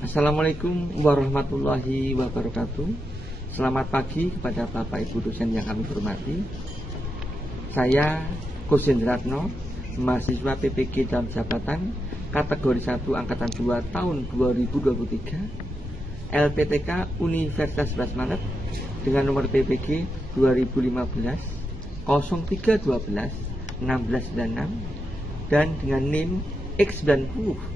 Assalamualaikum warahmatullahi wabarakatuh. Selamat pagi kepada Bapak Ibu dosen yang kami hormati. Saya Coach Hendratno, mahasiswa PPG dalam jabatan kategori 1 angkatan 2 tahun 2023 LPTK Universitas 11 Maret dengan nomor PPG 2015 0312 1696 dan dengan NIM X90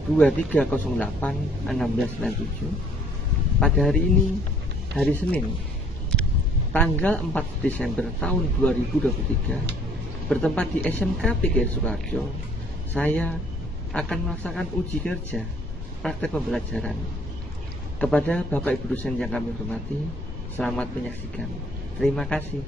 2308-1697. Pada hari ini, hari Senin, tanggal 4 Desember tahun 2023, bertempat di SMK PGRI Sukoharjo, saya akan melaksanakan uji kinerja praktek pembelajaran. Kepada Bapak Ibu dosen yang kami hormati, selamat menyaksikan. Terima kasih.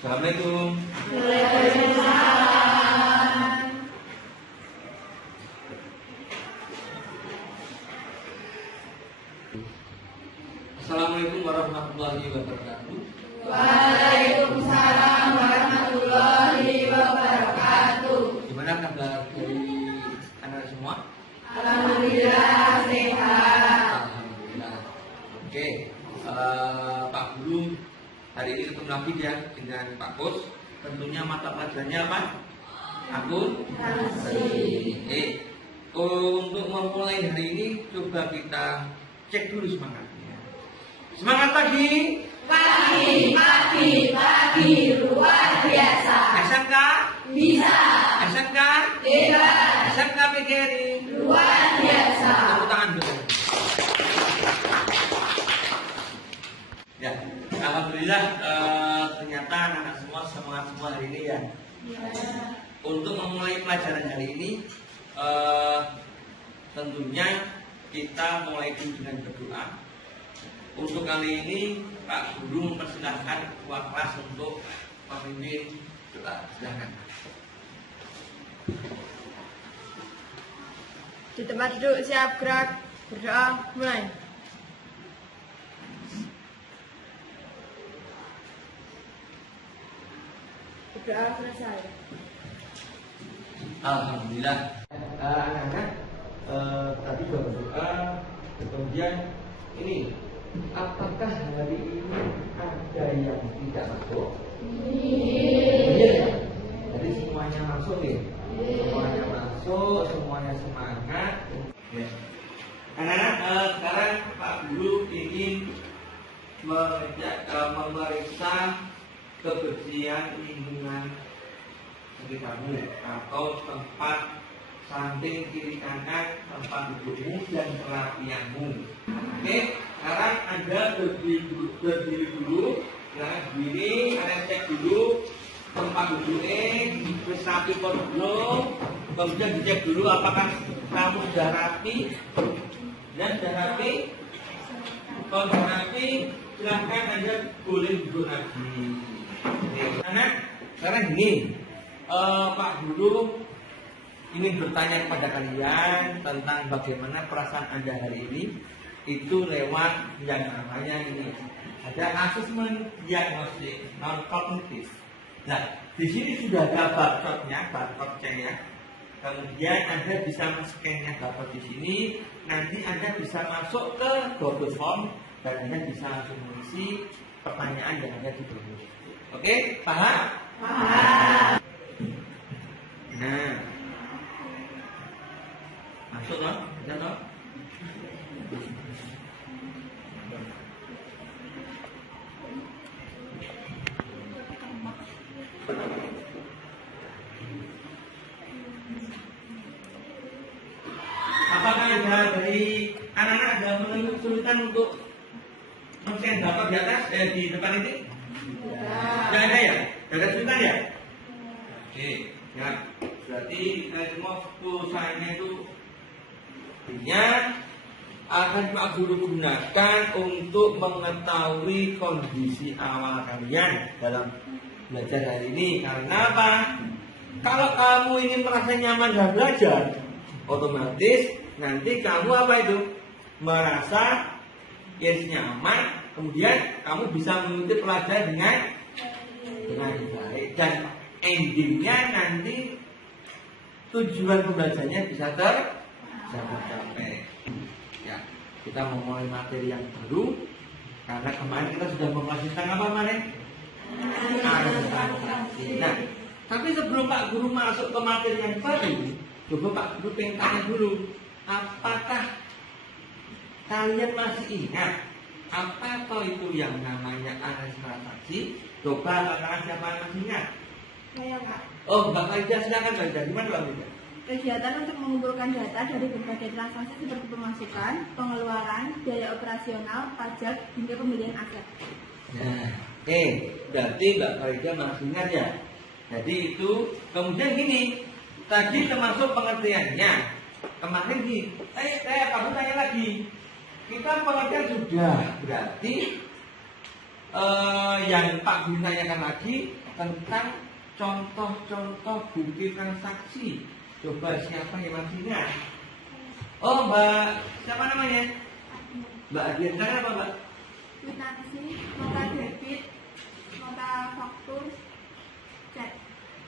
Assalamualaikum. Assalamualaikum warahmatullahi wabarakatuh. Waalaikumsalam warahmatullahi wabarakatuh. Gimana kabar dari anak semua? Alhamdulillah sehat. Alhamdulillah. Oke, Pak Guru, hari ini ketemu lagi ya dengan Pak Coach. Tentunya mata pelajarannya apa? Akuntansi. Untuk memulai hari ini coba kita cek dulu semangatnya. Semangat pagi. Pagi luar biasa. SMK Bisa. SMK Hebat. SMK PGRI Luar biasa. tepuk tangan dulu. Ya, alhamdulillah ternyata anak-anak semua semangat semua hari ini ya. Untuk memulai pelajaran hari ini tentunya kita mulai dengan berdoa. Untuk kali ini Pak Guru mempersilahkan ketua kelas untuk memimpin doa. Silakan. Di tempat duduk siap gerak. Berdoa mulai. Berdoa selesai. Alhamdulillah. Anak-anak tadi sudah berdoa. Kemudian ini, apakah hari ini ada yang tidak masuk? Iya. Jadi semuanya masuk nih. Semuanya masuk, semuanya semangat. Ya. Anak-anak, sekarang Pak Guru ingin memeriksa kebersihan lingkungan sekitarmu atau tempat samping kiri kanan tempat dudukmu dan kerapianmu. Oke, sekarang Anda berdiri dulu, jangan berdiri, Anda cek dulu tempat duduknya, terus rapi belum, kemudian dicek dulu apakah kamu sudah rapi dan sudah rapi. Kalau sudah rapi, silahkan Anda boleh duduk lagi. Anak, sekarang gini, Pak Guru ingin bertanya kepada kalian tentang bagaimana perasaan Anda hari ini. Itu lewat yang namanya ini ada asesmen diagnostik non kognitif. Nah, di sini sudah ada barcode-nya, barcode-nya. Kemudian Anda bisa men-scan-nya barcode di sini. Nanti Anda bisa masuk ke Google Form dan Anda bisa langsung mengisi pertanyaan yang ada di Google. Oke, paham? Paham. Nah, masuk loh, bisa loh. Apakah ada dari anak-anak ada mengalami kesulitan untuk men-scan barcode di atas di depan ini? Tidak ada ya? Tidak ada kesulitan ya? Oke, ya. Berarti kita semua pulsanya itu artinya akan Pak Guru gunakan untuk mengetahui kondisi awal kalian dalam belajar hari ini. Karena apa? Kalau kamu ingin merasa nyaman dalam belajar, otomatis nanti kamu apa itu? Merasa nyaman, kemudian kamu bisa mengikuti pelajaran dengan baik dan endingnya nanti tujuan pembelajarannya bisa tercapai. Ya, kita memulai materi yang baru karena kemarin kita sudah membahas tentang apa kemarin? Nah, tapi sebelum Pak Guru masuk ke materi yang baru, coba Pak Guru pengen tanya dulu, apakah kalian masih ingat apa itu yang namanya analisis transaksi? Coba katakan siapa yang masih ingat? Saya Kak. Oh, Mbak Farida, silakan Mbak Farida. Gimana Mbak Farida? Kegiatan untuk mengumpulkan data dari berbagai transaksi seperti pemasukan, pengeluaran, biaya operasional, pajak, hingga pembelian aset. Nah, oke, berarti Mbak Farida masih ingat ya? Jadi itu, kemudian gini, tadi termasuk pengertiannya. Kemarin gini, saya Pak Guru tanya lagi. Kita pengertian sudah, berarti yang Pak Guru tanyakan lagi tentang contoh-contoh bukti transaksi. Coba siapa yang masih ingat? Oh, Mbak, siapa namanya? Mbak Adiana apa Mbak? Kwitansi, nota debit, nota faktur, cek.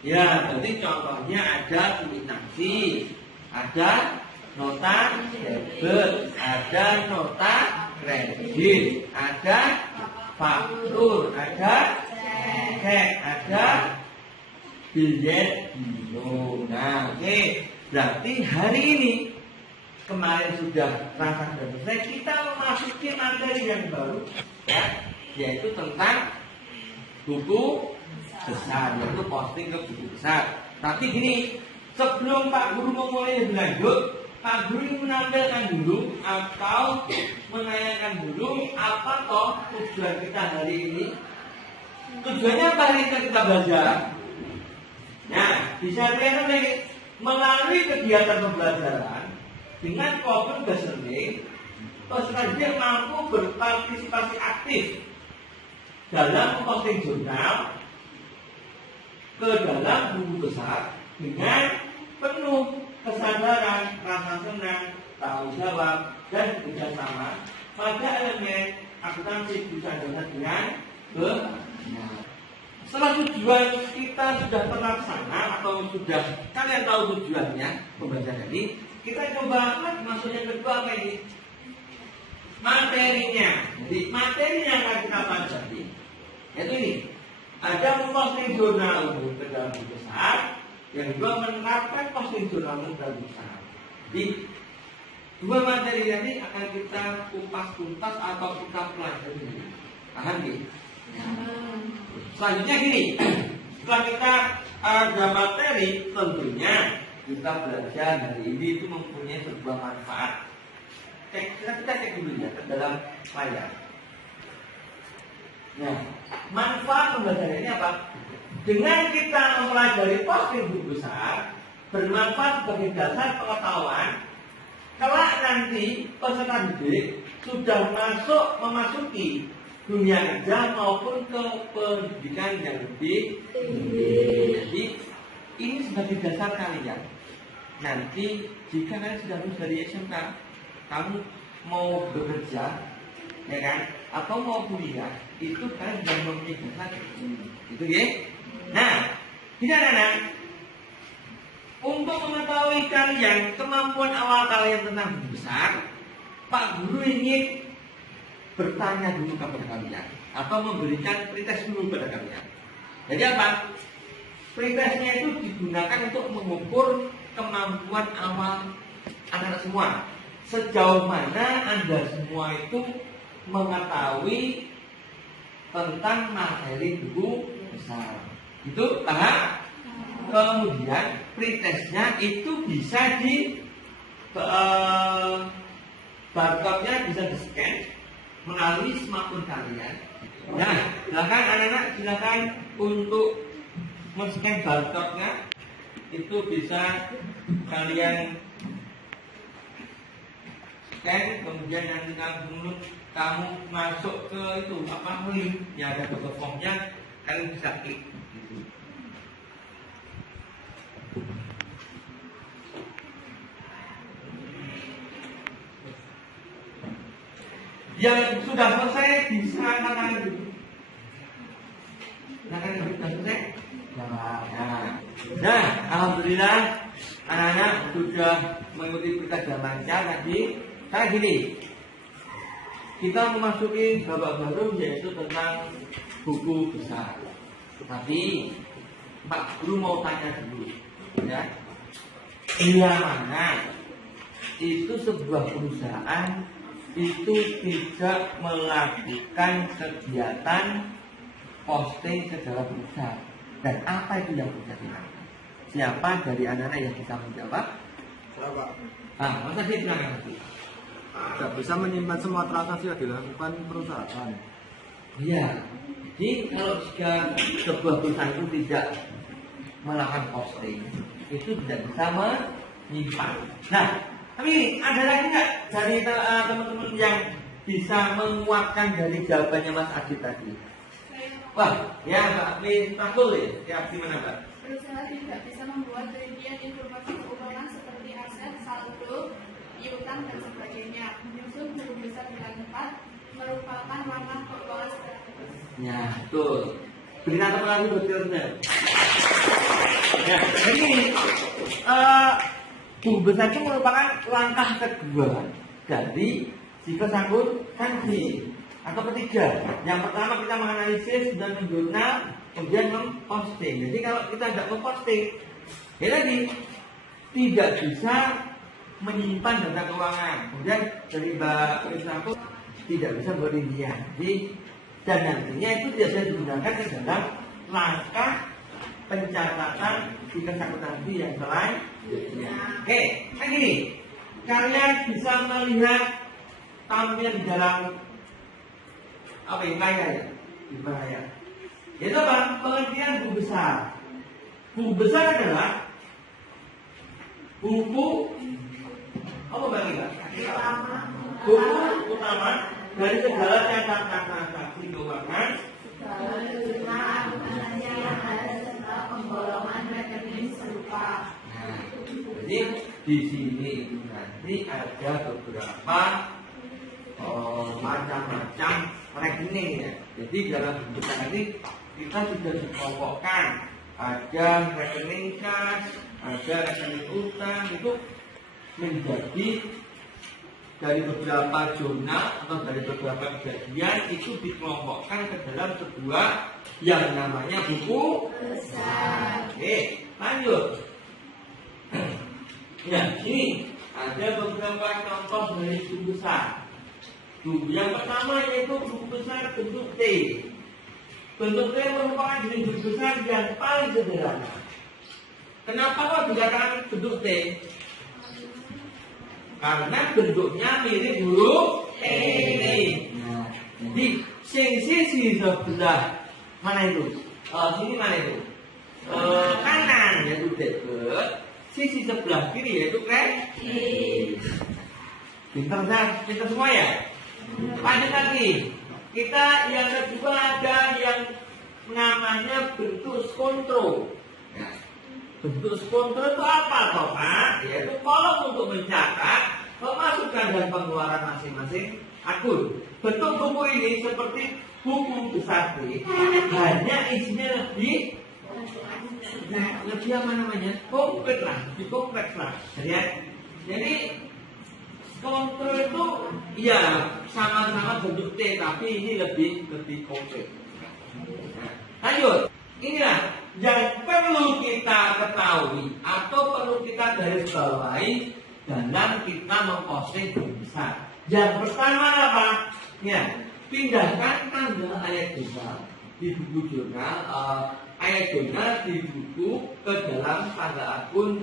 Ya, berarti contohnya ada kwitansi, ada nota debit, ada nota kredit, ada faktur, ada cek, ada bilet giro. Nah, oke. Berarti hari ini kemarin sudah transaksi dan selesai, kita memasuki materi yang baru, ya, yaitu tentang buku besar, yaitu posting ke buku besar. Tapi gini, sebelum Pak Guru memulai lebih lanjut, Pak Guru menampilkan dulu atau menanyakan dulu apa toh tujuan kita hari ini. Tujuannya apa hari ini kita belajar? Nah, bisa dilihat melalui kegiatan pembelajaran dengan problem listening, peserta didik mampu berpartisipasi aktif dalam memposting jurnal ke dalam buku besar dengan penuh kesadaran, rasa senang, tanggung jawab, dan kerjasama pada elemen akuntansi bisa dengan benar. Setelah tujuan kita sudah terlaksana atau sudah kalian tahu tujuannya pembelajaran ini, kita coba masuk yang kedua apa ini? Materinya. Jadi materi yang akan kita pelajari yaitu ini. Ada memposting jurnal umum ke dalam buku besar, yang kedua menerapkan posting jurnal umum ke dalam buku besar. Jadi dua materi ini akan kita kupas tuntas atau kita pelajari. Paham gitu? Selanjutnya gini, setelah kita ada materi, tentunya kita belajar hari ini itu mempunyai sebuah manfaat. Kita cek dulu ya ke dalam layar. Nah, manfaat pembelajaran ini apa? Dengan kita mempelajari posting buku besar, bermanfaat sebagai dasar pengetahuan. Kelak nanti peserta didik sudah memasuki dunia kerja maupun ke pendidikan yang lebih tinggi. Jadi ini sebagai dasar kalian. Nanti jika kalian sudah lulus dari SMK, kamu mau bekerja, ya kan, atau mau kuliah, itu kalian sudah mempunyai dasar. Itu ya. Nah, tidak ada. Untuk mengetahui kalian kemampuan awal kalian tentang buku besar, Pak Guru ingin bertanya dulu kepada kalian atau memberikan pretest dulu kepada kalian. Jadi apa? Pretestnya itu digunakan untuk mengukur kemampuan awal anak semua. Sejauh mana Anda semua itu mengetahui tentang materi buku besar. Itu paham? Kemudian pretestnya itu bisa di barcode-nya bisa di-scan melalui smartphone kalian. Nah, silakan anak-anak, silakan untuk men-scan barcode-nya itu bisa kalian scan, kemudian nanti kamu masuk ke itu apa link yang ada Google Formnya, kalian bisa klik gitu. Yang sudah selesai bisa tangan dulu. Sudah selesai? Nah, alhamdulillah anak-anak sudah mengikuti berita lancar tadi. Kayak gini, kita memasuki babak baru yaitu tentang buku besar. Tapi Pak Guru mau tanya dulu, ya, bila mana itu sebuah perusahaan itu tidak melakukan kegiatan posting secara besar, dan apa itu yang bisa dilakukan? Siapa dari anak-anak yang bisa menjawab? Berapa? Masa sih silakan nanti. Tidak bisa menyimpan semua transaksi yang dilakukan perusahaan. Iya. Jadi kalau jika sebuah perusahaan itu tidak melakukan posting, itu tidak bisa menyimpan. Nah, tapi ada lagi nggak dari teman-teman yang bisa menguatkan dari jawabannya Mas Adi tadi? Wah, ya Mbak Miftahul ya, gimana Mbak? Perusahaan tidak bisa membuat rincian informasi keuangan seperti aset, saldo, piutang dan sebagainya. Menyusun buku besar dengan tepat merupakan langkah keuangan strategis. Ya, betul. Berikan tepuk tangan buat kita. Ya, ini buku besar itu merupakan langkah kedua dari jika sanggup sanksi atau ketiga. Yang pertama kita menganalisis dan menjurnal, kemudian memposting. Jadi kalau kita tidak memposting, ya tadi tidak bisa menyimpan data keuangan. Kemudian dari Mbak Krisnaku tidak bisa berimbang. Jadi dan nantinya itu tidak bisa digunakan ke dalam langkah pencatatan jika sanggup nanti yang selain. Oke, kayak gini. Kalian bisa melihat tampilan di dalam apa yang kaya ya? Di layar. Itu apa? Pengertian buku besar. Buku besar adalah buku apa bagi Pak? Buku utama dari segala catatan transaksi keuangan. Jadi di sini itu nanti ada beberapa macam-macam rekening ya. Jadi dalam buku ini kita sudah dikelompokkan, ada rekening kas, ada rekening utang, itu menjadi dari beberapa jurnal atau dari beberapa kejadian itu dikelompokkan ke dalam sebuah yang namanya buku besar. Oke, lanjut. Ya, ini ada beberapa contoh dari buku besar. Yang pertama yaitu buku besar bentuk T. Bentuk T merupakan jenis buku besar yang paling sederhana. Kenapa kok dikatakan bentuk T? Karena bentuknya mirip huruf T. Nah, jadi sisi sebelah mana itu? Sini mana itu? Kanan yaitu debit. Sisi sebelah kiri yaitu kredit. Pintar semua ya? Lanjut lagi. Kita yang kedua ada yang namanya bentuk kontrol. Bentuk kontrol itu apa toh Pak? Yaitu kolom untuk mencatat pemasukan dan pengeluaran masing-masing akun. Bentuk buku ini seperti buku besar ini, hanya isinya lebih apa namanya? Konkret lah, lebih konkret lah. Jadi kontrol itu ya sama-sama bentuk T, tapi ini lebih konkret. Nah, lanjut. Inilah yang perlu kita ketahui atau perlu kita garis bawahi dalam kita memposting buku besar. Yang pertama apa? Ya, pindahkan tanggal ayat jurnal di buku jurnal, ayat jurnal di buku ke dalam tanggal akun.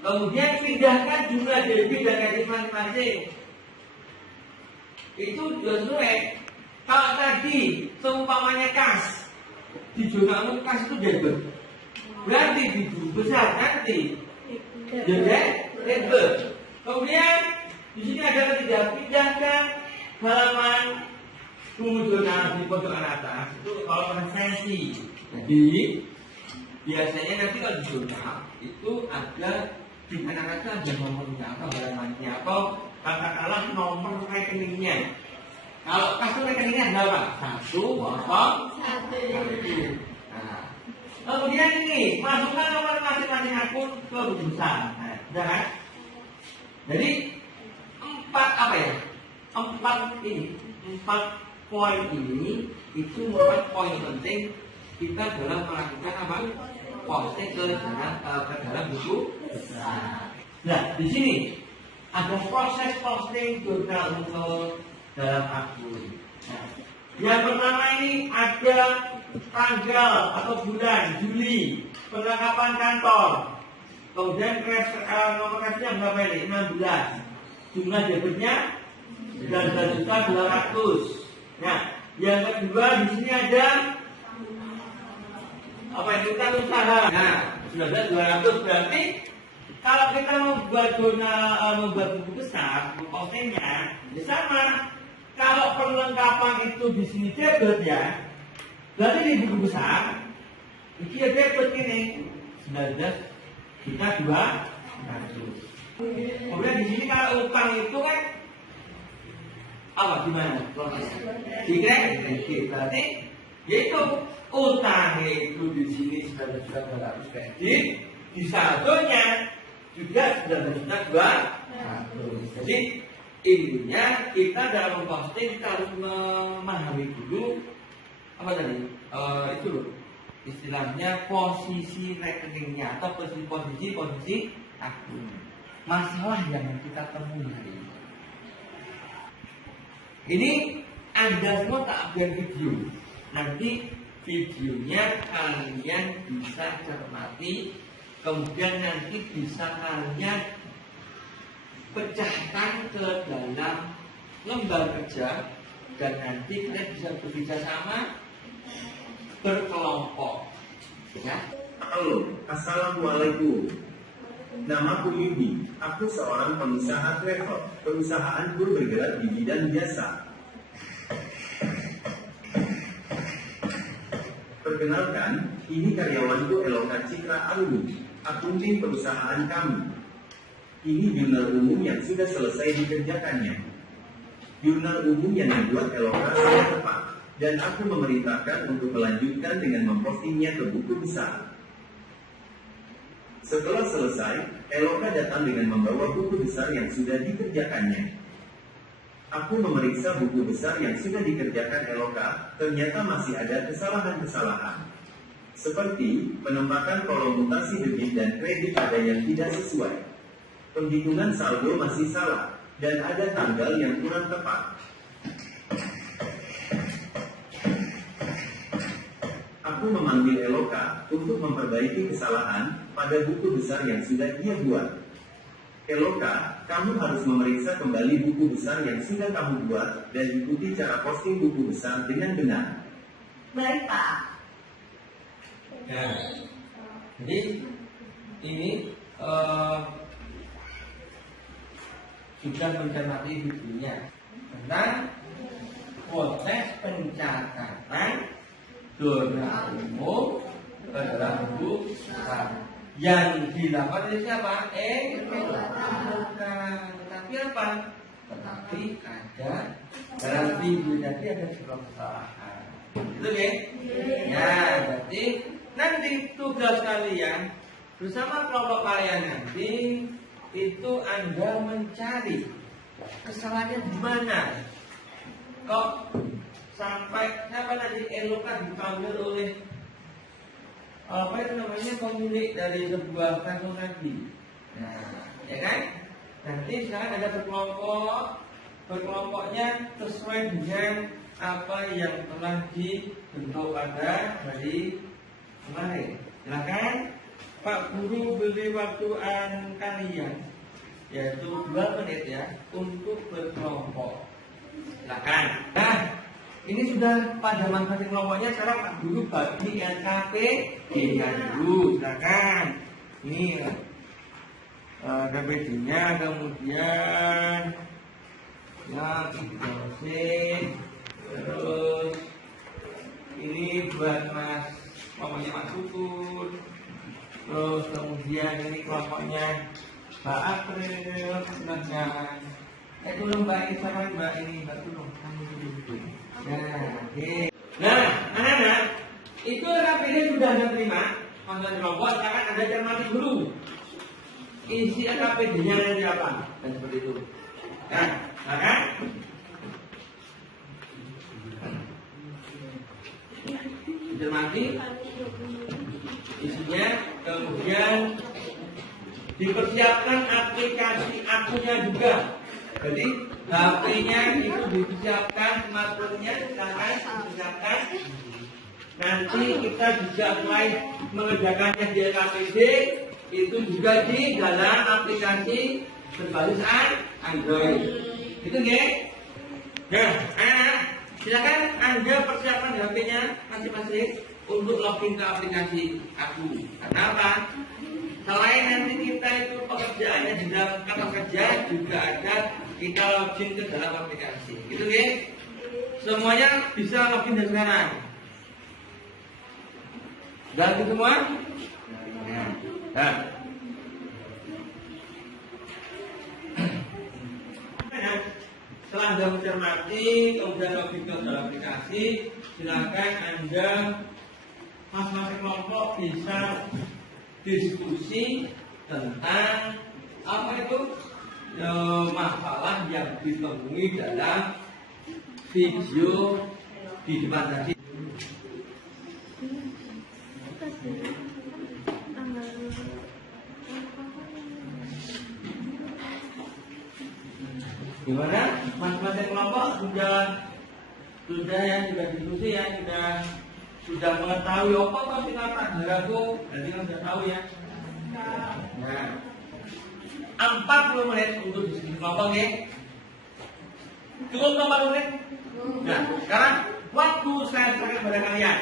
Kemudian pindahkan jumlah debit dan kredit masing-masing. Itu sesuai. Kalau tadi seumpamanya kas di jurnal kas itu debit. berarti di guru besar nanti jadi table. Kemudian di sini ada ketiga, pindahkan halaman jurnal di pojokan atas itu kalau resensi. Jadi biasanya nanti kalau di jurnal itu ada di kanan-kanan ada nomornya atau halamannya atau katakanlah nomor rekeningnya. Kalau kartu rekeningnya ada apa? 101. Nah, kemudian ini masukkan nomor masing-masing akun ke buku besar. Nah, sudah kan? Jadi 4 apa ya? 4 poin ini itu merupakan poin penting kita dalam melakukan apa? Posting ke dalam buku besar. Nah, di sini ada proses posting jurnal untuk dalam akun. Nah, yang pertama ini ada tanggal atau bulan Juli, perlengkapan kantor. Kemudian nomor rekeningnya berapa ini? 16. Jumlah debitnya 19.200. Nah, yang kedua di sini ada apa yang kita usaha. Nah, 19.200 berarti kalau kita membuat membuat buku besar, postingnya ya sama. Kalau perlengkapan itu di sini debit ya, berarti di buku besar ini ya debit ini 19.200. Kemudian di sini kalau utang itu kan apa gimana prosesnya? Dikredit berarti yaitu utang itu di sini 19.200 kredit, di saldonya juga 19.200. Jadi intinya kita dalam memposting kita harus memahami dulu apa tadi itu loh istilahnya posisi rekeningnya atau posisi akun. Masalah yang kita temui hari ini. Ini Anda semua tak ambil video. Nanti videonya kalian bisa cermati, kemudian nanti bisa kalian pecahkan ke dalam lembar kerja dan nanti kalian bisa bekerja sama berkelompok. Ya? Halo, assalamualaikum. Namaku Yudi. Aku seorang pengusaha travel. Perusahaanku bergerak di bidang jasa. Perkenalkan, ini karyawanku Eloka Citra Alwi, akunting perusahaan kami. Ini jurnal umum yang sudah selesai dikerjakannya. Jurnal umum yang dibuat Eloka sangat tepat, dan aku memerintahkan untuk melanjutkan dengan mempostingnya ke buku besar. Setelah selesai, Eloka datang dengan membawa buku besar yang sudah dikerjakannya. Aku memeriksa buku besar yang sudah dikerjakan Eloka, ternyata masih ada kesalahan-kesalahan. Seperti penempatan kolom mutasi debit dan kredit ada yang tidak sesuai. Penghitungan saldo masih salah, dan ada tanggal yang kurang tepat. Aku memanggil Eloka untuk memperbaiki kesalahan pada buku besar yang sudah dia buat. Eloka, kamu harus memeriksa kembali buku besar yang sudah kamu buat dan ikuti cara posting buku besar dengan benar. Baik, Pak. Nah, jadi ini sudah mencermati videonya tentang proses pencatatan jurnal umum ke dalam buku besar yang dilakukan oleh siapa? Bukan. Tetapi apa? Tetapi ada dalam video tadi ada sebuah kesalahan. Itu ya? Ya, berarti nanti tugas kalian bersama kelompok kalian nanti itu Anda mencari kesalahannya di mana. Kok sampai siapa tadi Eloka dipanggil oleh apa itu namanya pemilik dari sebuah kantor tadi. Nah, ya kan? Nanti sekarang ada berkelompoknya sesuai dengan apa yang telah dibentuk pada hari kemarin. Silakan Pak Guru beri waktuan kalian yaitu 2 menit ya untuk berkelompok. Silakan. Nah, Ini sudah pada masing-masing kelompoknya. Sekarang Pak Guru bagi LKPD-nya dulu, silakan. Ini KPD-nya, kemudian ya dosen, terus ini buat Mas, kelompoknya Mas Sukun, terus kemudian ini kelompoknya Mbak April, silahkan. Dulu Mbak ini sama Mbak ini, Mbak Tulung. Nah, oke. Nah, anak-anak, itu KPD sudah Anda terima, konten kelompok, sekarang Anda cermati dulu. Isi KPD-nya nanti apa? Dan seperti itu. Nah, maka dicermati isinya, kemudian dipersiapkan aplikasi akunnya juga. Jadi HP-nya itu disiapkan, smartphone-nya silahkan disiapkan. Nanti kita juga mulai mengerjakannya di LKPD itu juga di dalam aplikasi berbasis Android. Itu nggih. Nah, silakan Anda persiapkan HP-nya masing-masing untuk login ke aplikasi aku. Karena apa? Selain nanti kita itu pekerjaannya di dalam kamar kerja, juga ada kita login ke dalam aplikasi. Gitu nggih. Semuanya bisa login dari sekarang. Dan itu semua? Nah. Setelah Anda mencermati, kemudian login ke dalam aplikasi, silakan Anda masing-masing kelompok bisa diskusi tentang apa itu masalah yang ditemui dalam video di depan tadi. Gimana? Masing-masing kelompok sudah ya, sudah diskusi ya, sudah mengetahui apa sih kata negaraku, berarti kan sudah tahu ya. Nah, 40 menit untuk diskusi kelompok ya. Cukup 40 menit? Nah, sekarang waktu saya serahkan pada kalian.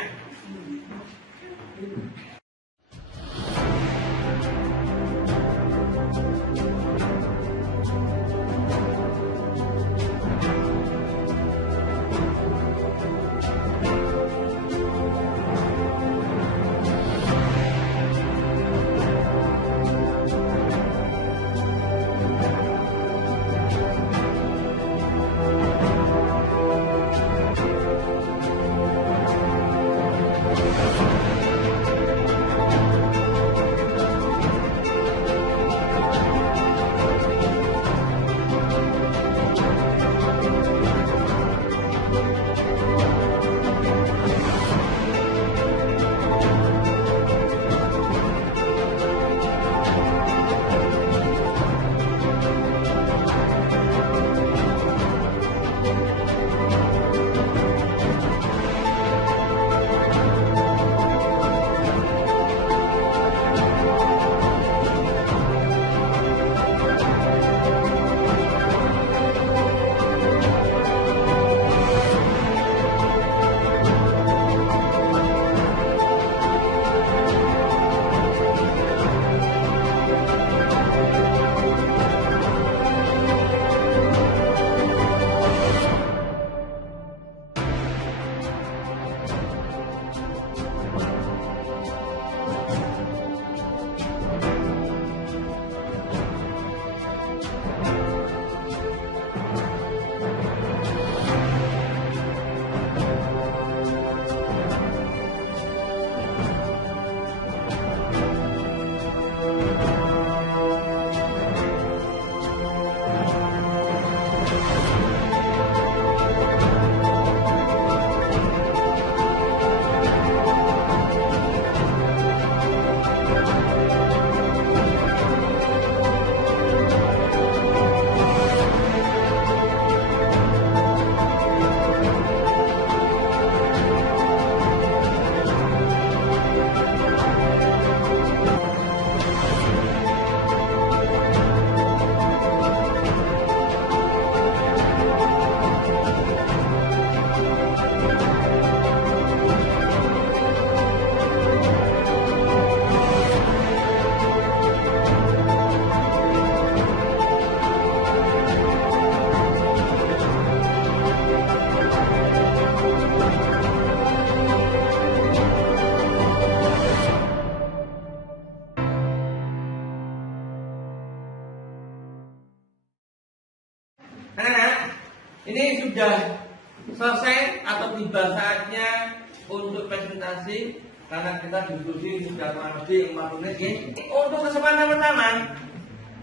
Ini sudah selesai atau tiba saatnya untuk presentasi karena kita diskusi sudah kurang lebih 4 menit ya. Untuk kesempatan pertama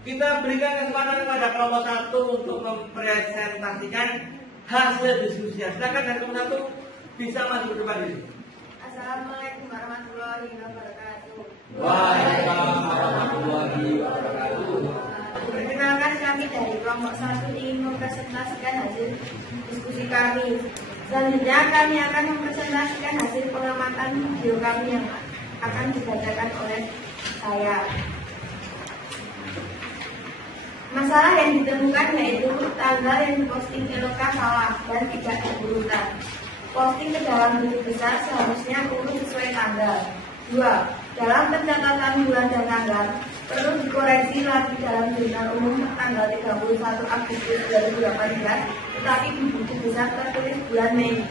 kita berikan kesempatan kepada kelompok 1 untuk mempresentasikan hasil diskusinya. Silakan dari kelompok 1 bisa masuk ke depan ini. Assalamualaikum warahmatullahi wabarakatuh. Waalaikumsalam warahmatullahi wabarakatuh. Perkenalkan, kami dari kelompok 1 ingin mempresentasikan hasil diskusi kami. Selanjutnya kami akan mempresentasikan hasil pengamatan video kami yang akan dibacakan oleh saya. Masalah yang ditemukan yaitu tanggal yang diposting Eloka salah dan tidak diurutkan. Posting ke dalam buku besar seharusnya urut sesuai tanggal. 2. Dalam pencatatan bulan dan tanggal perlu dikoreksi lagi dalam jurnal umum tanggal 31 Agustus 2018, tetapi di buku besar tertulis bulan Mei.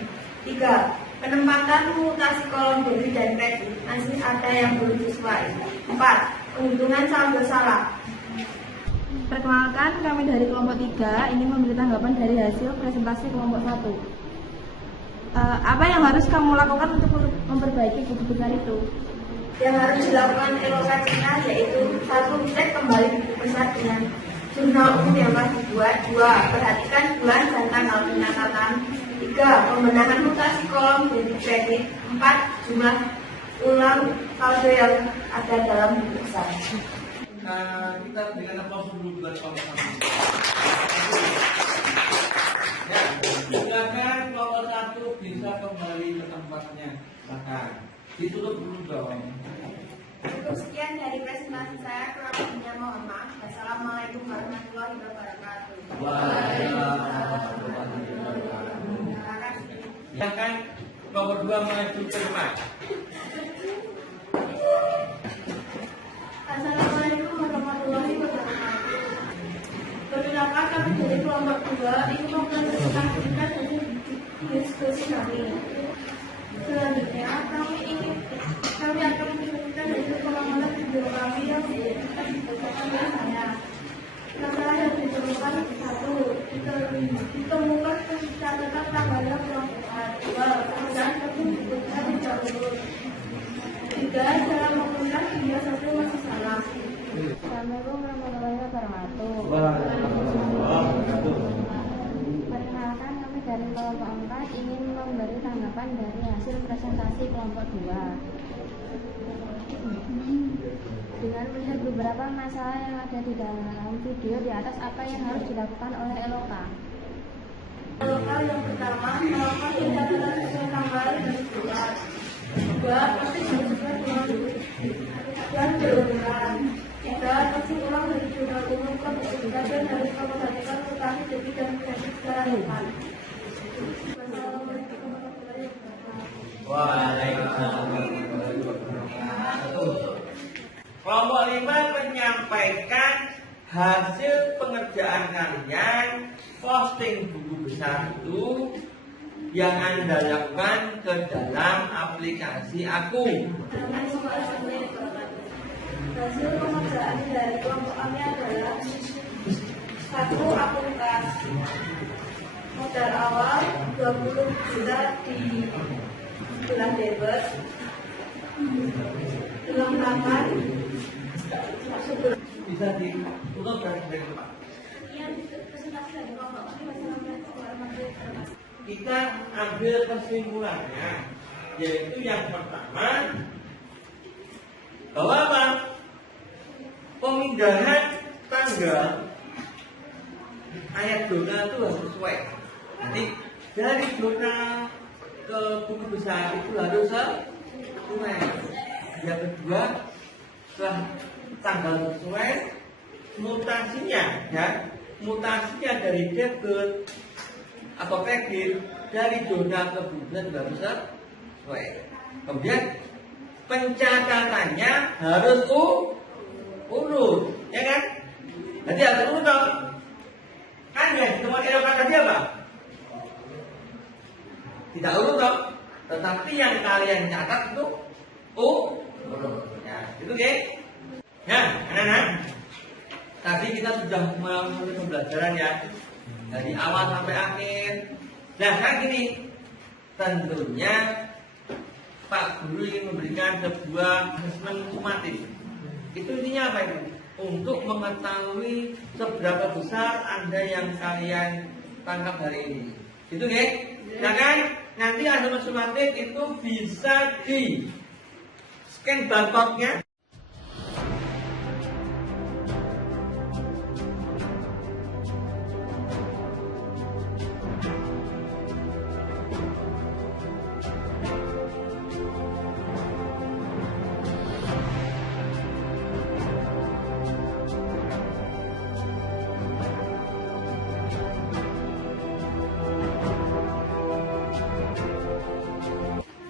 3. Penempatan mutasi kolom debit dan kredit masih ada yang belum sesuai. 4. Penghitungan saldo salah. Perkenalkan, kami dari kelompok 3 ingin memberi tanggapan dari hasil presentasi kelompok 1. Apa yang harus kamu lakukan untuk memperbaiki buku besar itu? Yang harus dilakukan Eloka kita yaitu 1. Cek kembali buku besar dengan jurnal umum yang telah dibuat. 2. Perhatikan bulan dan tanggal pencatatan. 3. Pembenahan mutasi kolom debit kredit. 4. Jumlah ulang saldo yang ada dalam buku besar. Kita berikan aplaus dulu buat kelompok 1. Ya, silakan kelompok 1 bisa kembali ke tempatnya. Silakan. Ditutup dulu dong. Cukup sekian dari presentasi saya, kurang lebihnya mohon maaf. Wassalamualaikum warahmatullahi wabarakatuh. Waalaikumsalam warahmatullahi wabarakatuh. Silakan kelompok 2 maju ke depan. Assalamualaikum warahmatullahi wabarakatuh. Perkenalkan, kami dari kelompok 2 ingin mempresentasikan hasil diskusi kami. Selanjutnya kami akan menunjukkan hasil pengamatan video kami yang dibacakan oleh saya. Masalah yang ditemukan 1. Ditemukan pencatatan tanggalnya kurang tepat. 2. Pekerjaan tersebut tidak urut. 3. Cara menggunakan video 1 masih salah. Assalamualaikum warahmatullahi wabarakatuh. Perkenalkan, kami dari kelompok 4 ingin memberi tanggapan dari hasil presentasi kelompok 2. Dengan melihat beberapa masalah yang ada di dalam video di atas, apa yang harus dilakukan oleh Eloka? Eloka yang pertama, melakukan pencatatan sesuai tanggal dan bulan. 2. Pasti sesuai dengan dan bulan. 3. Pasti ulang dari jurnal umum dan harus memperhatikan mutasi debit dan kredit secara tepat. Waalaikumsalam warahmatullahi wabarakatuh. Kelompok 5 menyampaikan hasil pengerjaan kalian posting buku besar itu yang Anda lakukan ke dalam aplikasi aku. Hasil pengerjaan dari kelompok kami adalah 1. Akun kas. Modal awal 20 juta di bulan debit. 68 Bisa ditutup dari depan. Kita ambil kesimpulannya, yaitu yang pertama bahwa apa? Pemindahan tanggal ayat zona itu harus sesuai. Nanti dari zona ke buku besar itu harus sesuai. Yang kedua, setelah tanggal sesuai, mutasinya dari debit atau kredit dari zona ke buku besar juga bisa sesuai. Kemudian pencatatannya harus urut, ya kan? Nanti harus urut dong. Kan ya, semua Eloka tadi apa? Tidak urut dong. Tetapi yang kalian catat itu urut. Ya, itu oke. Ya, anak-anak. Tadi kita sudah melakukan pembelajaran ya dari awal sampai akhir. Nah, kayak gini, tentunya Pak Guru ingin memberikan sebuah asesmen sumatif. Itu intinya apa itu? Untuk mengetahui seberapa besar Anda yang kalian tangkap hari ini. Itu nih. Nah kan, nanti asesmen sumatif itu bisa di scan barcode-nya.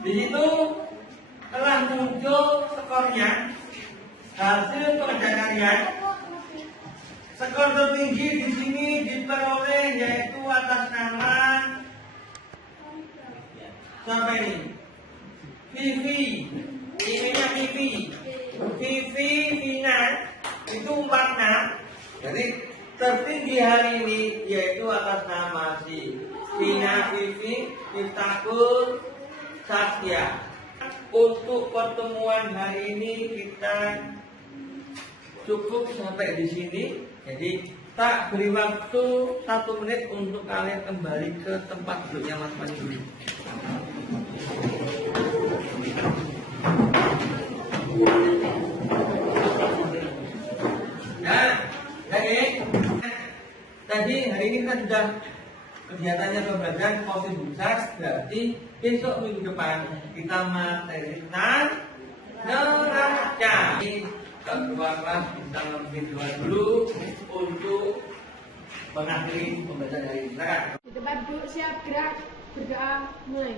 Di situ telah muncul skornya, hasil pekerjaan kalian. Skor tertinggi di sini diperoleh yaitu atas nama siapa ini? Vivi, emailnya Vivi, Vina itu 46. Jadi tertinggi hari ini yaitu atas nama si Vina, Vivi, Iftakul, Saskia. Untuk pertemuan hari ini kita cukup sampai di sini. Jadi tak beri waktu 1 menit untuk kalian kembali ke tempat duduknya masing-masing. Nah, baik. Tadi hari ini kita sudah kegiatannya pembelajaran posisi besar, berarti besok minggu depan kita materi neraca. Kedua kelas bisa lebih dulu untuk mengakhiri pembelajaran hari ini. Di tempat duduk siap gerak, berdoa mulai.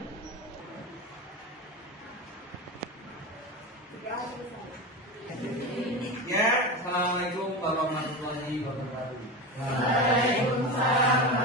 Ya, assalamualaikum warahmatullahi wabarakatuh. Waalaikumsalam.